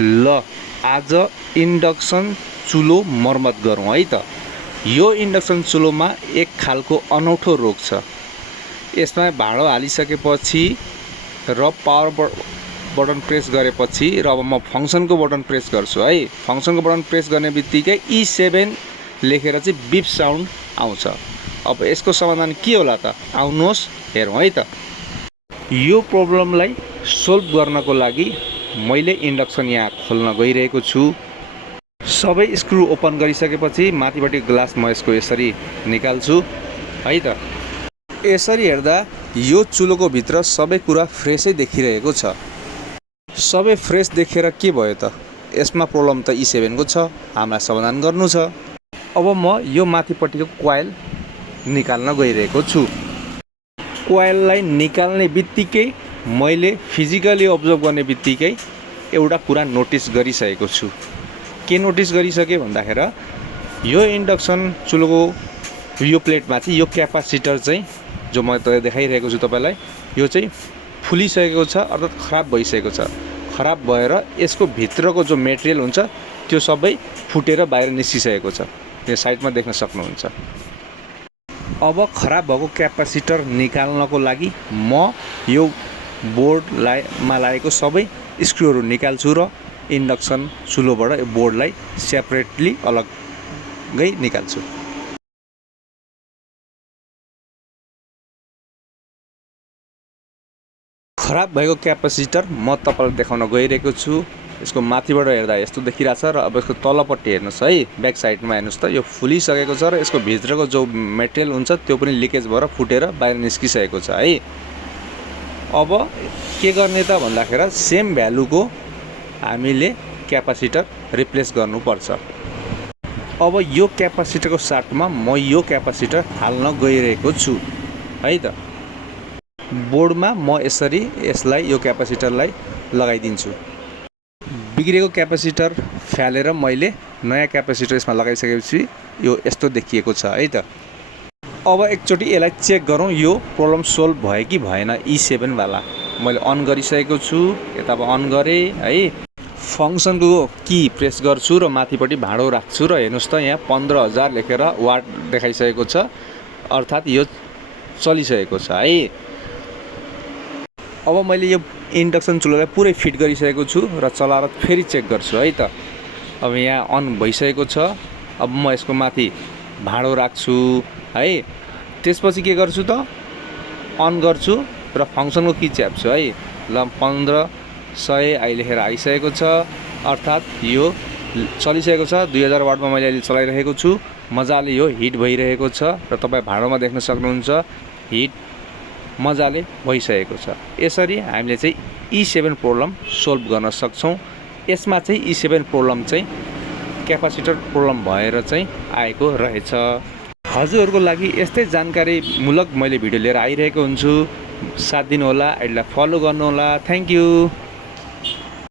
ल आज इन्डक्सन चुलो मर्मत गरौँ है त। यो इन्डक्सन चुलोमा एक खालको अनौठो रोग छ। यसमा भाँडो हालिसकेपछि र पावर बटन प्रेस गरेपछि र अब म फङ्सनको बटन प्रेस गर्छु है। फङ्सनको बटन प्रेस गर्ने बित्तिकै E7 लेखेर चाहिँ बिप साउन्ड आउँछ। अब यसको समाधान के होला त? आउनुहोस् हेरौँ है त। यो प्रब्लमलाई सोल्भ गर्नको लागि मैले इन्डक्सन यहाँ खोल्न गइरहेको छु। सबै स्क्रु ओपन गरिसकेपछि माथिपट्टि ग्लास म यसको यसरी निकाल्छु है त। यसरी हेर्दा यो चुलोको भित्र सबै कुरा फ्रेसै देखिरहेको छ। सबै फ्रेस देखेर के भयो त? यसमा प्रब्लम त E7 को छ, हामीलाई समाधान गर्नु छ। अब म यो माथिपट्टिको कोइल निकाल्न गइरहेको छु। कोइललाई निकाल्ने बित्तिकै मैले फिजिकली अब्जर्भ गर्ने बित्तिकै एउटा कुरा नोटिस गरिसकेको छु। के नोटिस गरिसकेँ भन्दाखेरि यो इन्डक्सन चुलोको यो प्लेटमा चाहिँ यो क्यापासिटर चाहिँ जो म देखाइरहेको छु तपाईँलाई, यो चाहिँ फुलिसकेको छ अर्थात् खराब भइसकेको छ। खराब भएर यसको भित्रको जो मेटेरियल हुन्छ त्यो सबै फुटेर बाहिर निस्किसकेको छ। यो साइडमा देख्न सक्नुहुन्छ। अब खराब भएको क्यापासिटर निकाल्नको लागि म यो बोर्डमा लागेको सबै स्क्रुहरू निकाल्छु र इन्डक्सन चुलोबाट यो बोर्डलाई सेपरेटली अलग्गै निकाल्छु। खराब भएको क्यापासिटर म तपाईँलाई देखाउन गइरहेको छु। यसको माथिबाट हेर्दा यस्तो देखिरहेछ र अब यसको तलपट्टि हेर्नुहोस् है, ब्याक साइडमा हेर्नुहोस् त, यो फुलिसकेको छ र यसको भित्रको जो मेटेरियल हुन्छ त्यो पनि लिकेज भएर फुटेर बाहिर निस्किसकेको छ है। अब के गर्ने त भन्दाखेरि सेम भ्यालुको हामीले क्यापासिटर रिप्लेस गर्नुपर्छ। अब यो क्यापासिटरको साथमा म यो क्यापासिटर हाल्न गइरहेको छु है त। बोर्डमा म यसरी यसलाई यो क्यापासिटरलाई लगाइदिन्छु। बिग्रेको क्यापासिटर फालेर मैले नयाँ क्यापासिटर यसमा लगाइसकेपछि यो यस्तो देखिएको छ है त। अब एकचोटि यसलाई चेक गरौँ यो प्रब्लम सोल्भ भयो कि भएन। E7 वाला मैले अन गरिसकेको छु। यता अब अन गरेँ है। फङ्सनको की प्रेस गर्छु र माथिपट्टि भाँडो राख्छु र हेर्नुहोस् त यहाँ 15,000 लेखेर वाट देखाइसकेको छ, अर्थात् यो चलिसकेको छ है। अब मैले यो इन्डक्सन चुलोलाई पुरै फिट गरिसकेको छु र चलाएर फेरि चेक गर्छु है त। अब यहाँ अन भइसकेको छ। अब म यसको माथि भाँडो राख्छु है। त्यसपछि के गर्छु त? अन गर्छु र फङ्सनको की च्याप्छु है। ल 1500 लेखेर आइसकेको छ, अर्थात् यो चलिसकेको छ। 2000 वाटमा मैले अहिले चलाइरहेको छु। मजाले यो हिट भइरहेको छ र तपाईँ भाँडोमा देख्न सक्नुहुन्छ हिट मजाले भइसकेको छ। यसरी हामीले चाहिँ E7 प्रब्लम सोल्भ गर्न सक्छौँ। यसमा चाहिँ E7 प्रब्लम चाहिँ क्यापासिटर प्रब्लम भएर चाहिँ आएको रहेछ। हजुरहरूको लागि यस्तै जानकारीमूलक मैले भिडियो लिएर आइरहेको हुन्छु। साथ दिनुहोला, आइडीलाई फलो गर्नुहोला। Thank you.